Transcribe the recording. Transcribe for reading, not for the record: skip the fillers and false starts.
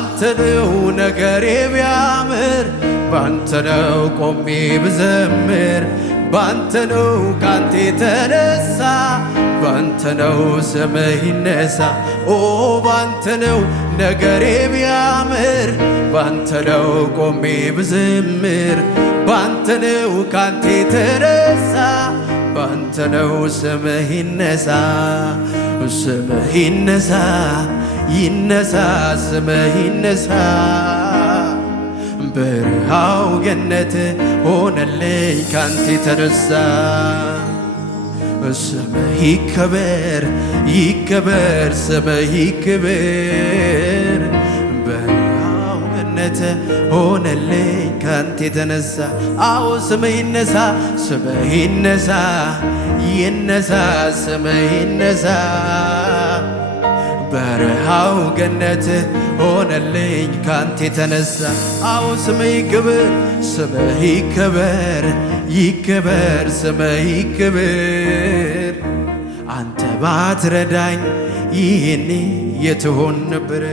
ባንተ ነው ነገሬ ቢያምር ባንተ ነው ቆሜ ብዘምር ባንተ ነው ካንተ የተነሳ ባንተ ነው ስምህ ይነሳ ኦ ባንተ ነው ነገሬ ቢያምር ባንተ ነው ቆሜ ብዘምር ባንተ ነው ካንተ የተነሳ ባንተ ነው ስምህ ይነሳ ስምህ ይነሳ ይነሳ ስምህ ይነሳ በረሃው ገነት ሆነልኝ ካንተ የተነሳ ስምህ ይከበር ይከበር ስምህ ይከበር በረሃው ገነት ሆነልኝ ካንተ የተነሳ አዎ ስምህ ይነሳ ስምህ ይነሳ ይነሳ ስምህ ይነሳ በረሃው ገነት ሆነልኝ ካንተ የተነሳ አዎ ስምህ ይከበር ስምህ ይከበር ይከበር ስምህ ይከበር አንተ ባትረዳኝ ይህኔ የት ሆን ነበር